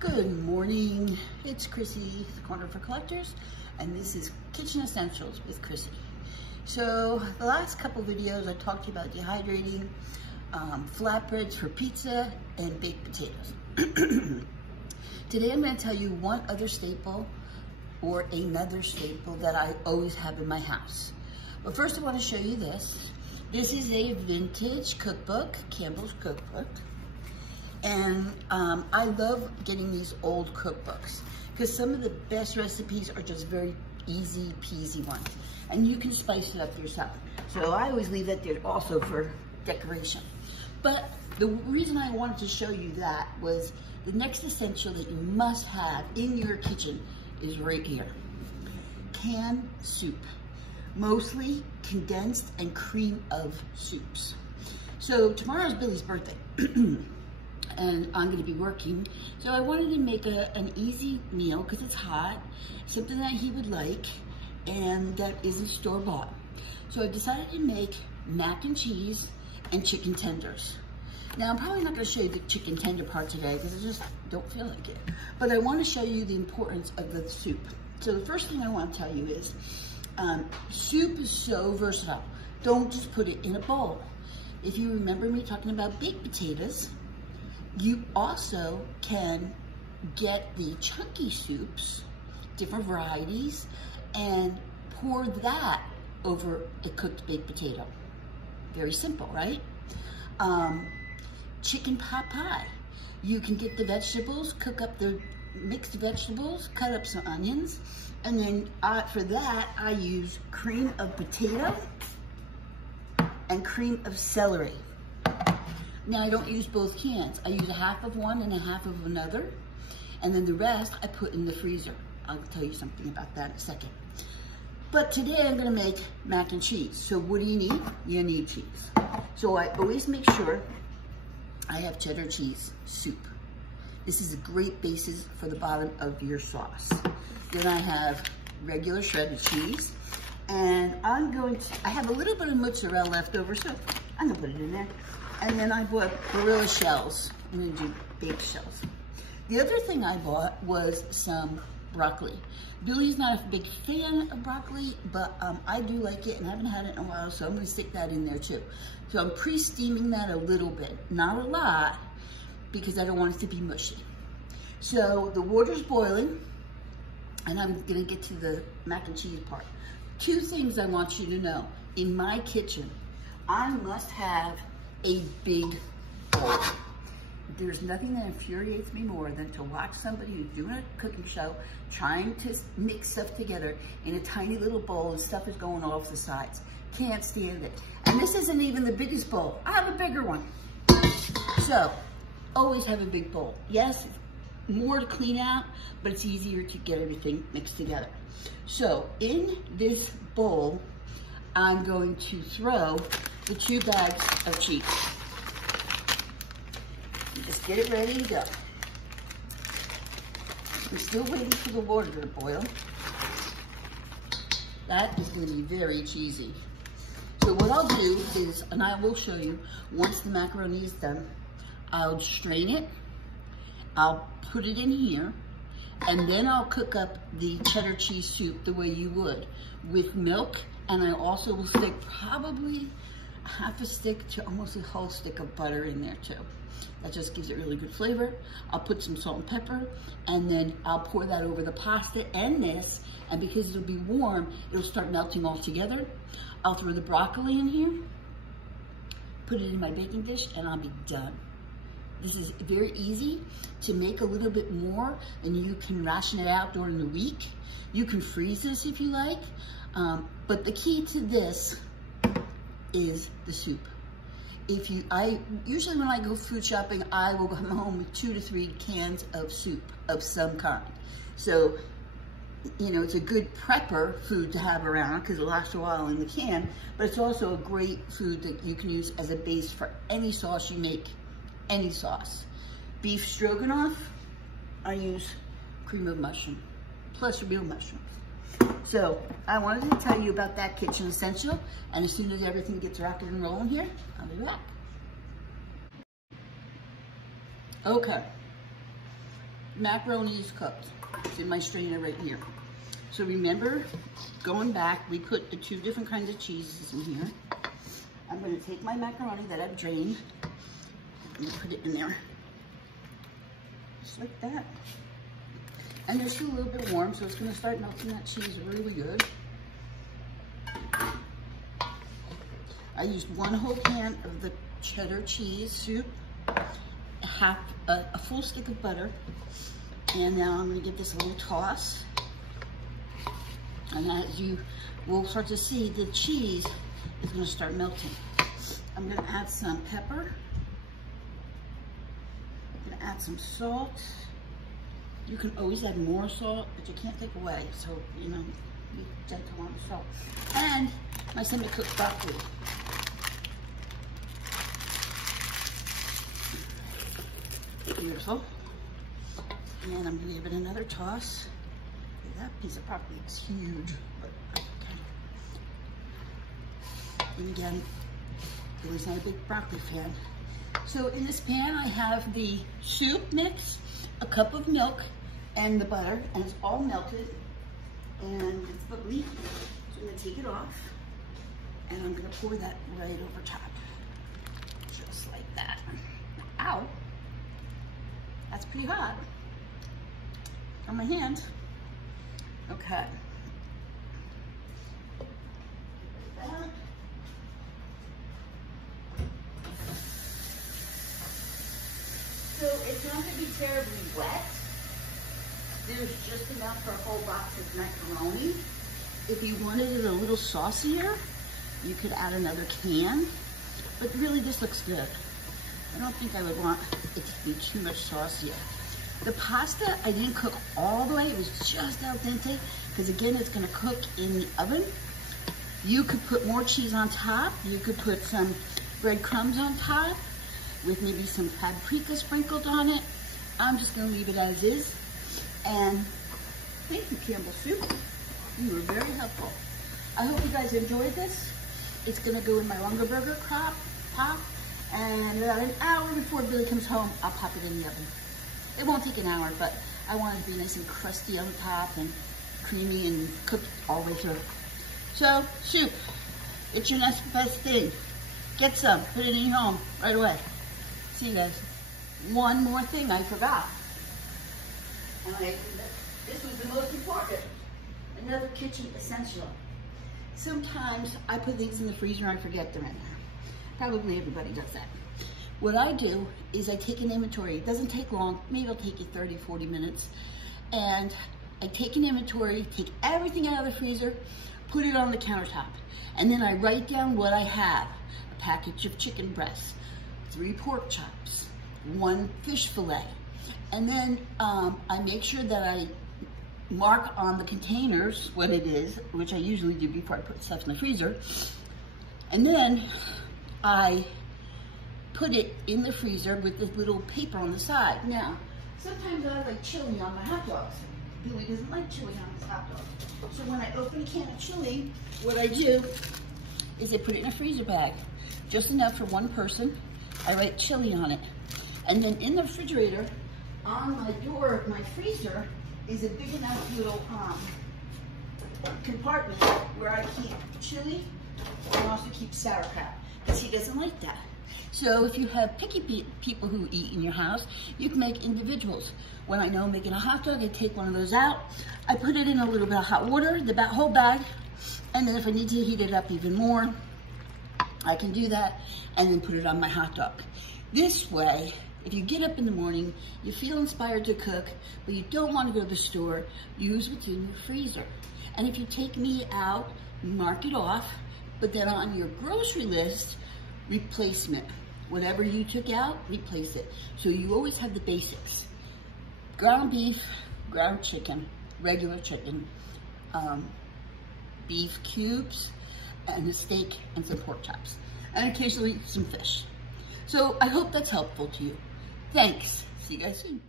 Good morning, it's Chrissy, the Corner for Collectors, and this is Kitchen Essentials with Chrissy. So the last couple videos I talked to you about dehydrating, flatbreads for pizza, and baked potatoes. Today I'm going to tell you one other staple or another staple that I always have in my house. But first I want to show you this. This is a vintage cookbook, Campbell's Cookbook. And I love getting these old cookbooks because some of the best recipes are just very easy peasy ones. And you can spice it up yourself. So I always leave that there also for decoration. But the reason I wanted to show you that was the next essential that you must have in your kitchen is right here. Canned soup. Mostly condensed and cream of soups. So tomorrow's Billy's birthday. And I'm going to be working. So I wanted to make an easy meal because it's hot, something that he would like and that isn't store-bought. So I decided to make mac and cheese and chicken tenders. Now I'm probably not going to show you the chicken tender part today because I just don't feel like it. But I want to show you the importance of the soup. So the first thing I want to tell you is soup is so versatile. Don't just put it in a bowl. If you remember me talking about baked potatoes, you also can get the chunky soups, different varieties, and pour that over a cooked baked potato. Very simple, right? Chicken pot pie. You can get the vegetables, cook up the mixed vegetables, cut up some onions, and then for that I use cream of potato and cream of celery. Now I don't use both cans. I use a half of one and a half of another. And then the rest I put in the freezer. I'll tell you something about that in a second. But today I'm gonna make mac and cheese. So what do you need? You need cheese. So I always make sure I have cheddar cheese soup. This is a great basis for the bottom of your sauce. Then I have regular shredded cheese. And I have a little bit of mozzarella left over, so I'm gonna put it in there. And then I bought Barilla shells. I'm gonna do baked shells. The other thing I bought was some broccoli. Billy's not a big fan of broccoli, but I do like it and I haven't had it in a while, so I'm gonna stick that in there too. So I'm pre-steaming that a little bit, not a lot, because I don't want it to be mushy. So the water's boiling, and I'm gonna get to the mac and cheese part. Two things I want you to know. In my kitchen, I must have a big bowl. There's nothing that infuriates me more than to watch somebody who's doing a cooking show trying to mix stuff together in a tiny little bowl and stuff is going off the sides. Can't stand it. And this isn't even the biggest bowl. I have a bigger one. So, always have a big bowl. Yes, more to clean out, but it's easier to get everything mixed together. So, in this bowl, I'm going to throw the 2 bags of cheese. Just get it ready to go. I'm still waiting for the water to boil. That is going to be very cheesy. So what I'll do is, and I will show you, once the macaroni is done, I'll strain it, I'll put it in here, and then I'll cook up the cheddar cheese soup the way you would, with milk, and I also will stick probably half a stick to almost a whole stick of butter in there too. That just gives it really good flavor. I'll put some salt and pepper, and then I'll pour that over the pasta and this, and because it'll be warm, it'll start melting all together. I'll throw the broccoli in here, put it in my baking dish, and I'll be done. This is very easy to make a little bit more, and you can ration it out during the week. You can freeze this if you like, but the key to this is the soup. Usually when I go food shopping, I will come home with 2 to 3 cans of soup of some kind. So, you know, it's a good prepper food to have around because it lasts a while in the can, but it's also a great food that you can use as a base for any sauce you make, any sauce. Beef stroganoff, I use cream of mushroom, plus real mushrooms. So I wanted to tell you about that kitchen essential, and as soon as everything gets rocking and rolling here, I'll be back. Okay, macaroni is cooked. It's in my strainer right here. So remember, going back, we put the 2 different kinds of cheeses in here. I'm gonna take my macaroni that I've drained and put it in there. Just like that. And they're still a little bit warm, so it's gonna start melting that cheese really good. I used 1 whole can of the cheddar cheese soup, a full stick of butter, and now I'm gonna give this a little toss. And as you will start to see, the cheese is gonna start melting. I'm gonna add some pepper. I'm gonna add some salt. You can always add more salt, but you can't take away. So, you know, be gentle on the salt. And my semi-cooked broccoli. Beautiful. And I'm gonna give it another toss. That piece of broccoli is huge. But okay. And again, I was not a big broccoli fan. So in this pan, I have the soup mix, a cup of milk, and the butter, and it's all melted, and it's bubbly. So I'm gonna take it off, and I'm gonna pour that right over top, just like that. Ow, that's pretty hot on my hand. Okay. So it's not going to be terribly wet. There's just enough for a whole box of macaroni. If you wanted it a little saucier, you could add another can. But really, this looks good. I don't think I would want it to be too much saucier. The pasta, I didn't cook all the way. It was just al dente, because again, it's gonna cook in the oven. You could put more cheese on top. You could put some breadcrumbs on top with maybe some paprika sprinkled on it. I'm just gonna leave it as is. And thank you, Campbell Soup. You were very helpful. I hope you guys enjoyed this. It's gonna go in my Longaberger pot, and about an hour before Billy comes home, I'll pop it in the oven. It won't take an hour, but I want it to be nice and crusty on the top and creamy and cooked all the way through. So, soup, it's your next best thing. Get some, put it in your home right away. See you guys. One more thing I forgot. And this was the most important. Another kitchen essential. Sometimes I put things in the freezer and I forget they're in there. Probably everybody does that. What I do is I take an inventory. It doesn't take long. Maybe it'll take you 30, 40 minutes. And I take an inventory, take everything out of the freezer, put it on the countertop. And then I write down what I have. A package of chicken breasts, 3 pork chops, 1 fish fillet. And then I make sure that I mark on the containers what it is, which I usually do before I put stuff in the freezer. And then I put it in the freezer with this little paper on the side. Now, sometimes I like chili on my hot dogs. Billy doesn't like chili on his hot dog. So when I open a can of chili, what I do is I put it in a freezer bag, just enough for 1 person. I write chili on it. And then in the refrigerator, on my door of my freezer, is a big enough little compartment where I keep chili and also keep sauerkraut, because he doesn't like that. So if you have picky people who eat in your house, you can make individuals. When I know I'm making a hot dog, I take one of those out. I put it in a little bit of hot water, the whole bag, and then if I need to heat it up even more, I can do that, and then put it on my hot dog. This way, if you get up in the morning, you feel inspired to cook, but you don't want to go to the store, use what's in your freezer. And if you take meat out, mark it off, but then on your grocery list, replacement. Whatever you took out, replace it. So you always have the basics. Ground beef, ground chicken, regular chicken, beef cubes, and a steak and some pork chops. And occasionally some fish. So I hope that's helpful to you. Thanks. See you guys soon.